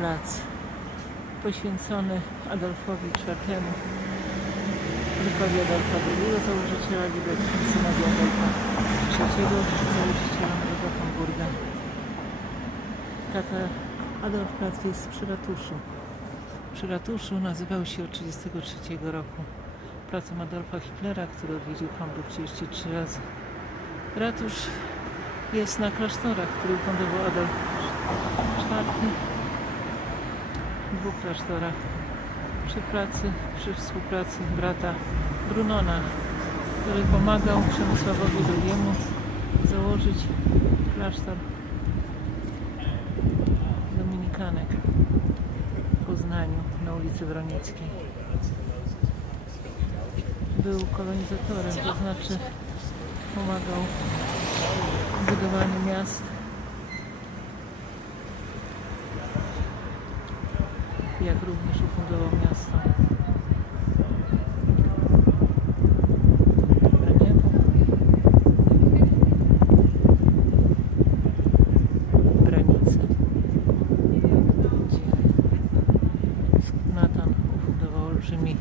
plac poświęcony Adolfowi IV, wnukowi Adolfa II, założyciela Liberty, synowi Adolfa III, założyciela Nowego Hamburga. Tata Adolf Plac jest przy ratuszu. Przy ratuszu nazywał się od 1933 roku placem Adolfa Hitlera, który odwiedził Hamburg 33 razy. Ratusz jest na klasztorach, który ufundował Adolf dwóch klasztorach. Przy pracy, przy współpracy brata Brunona, który pomagał Przemysławowi II założyć klasztor Dominikanek w Poznaniu na ulicy Wronickiej. Był kolonizatorem, to znaczy pomagał w budowaniu miast. Jak również ufundował miasto. Granice. Gdzie Natan ufundował olbrzymi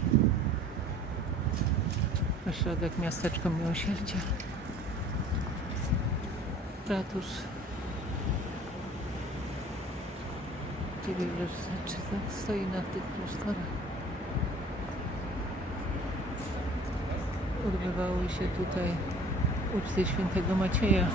ośrodek miasteczko miłosierdzia. Ratusz. Gdzie wiele rzeczy tak stoi na tych klasztorach. Odbywały się tutaj uczty świętego Macieja.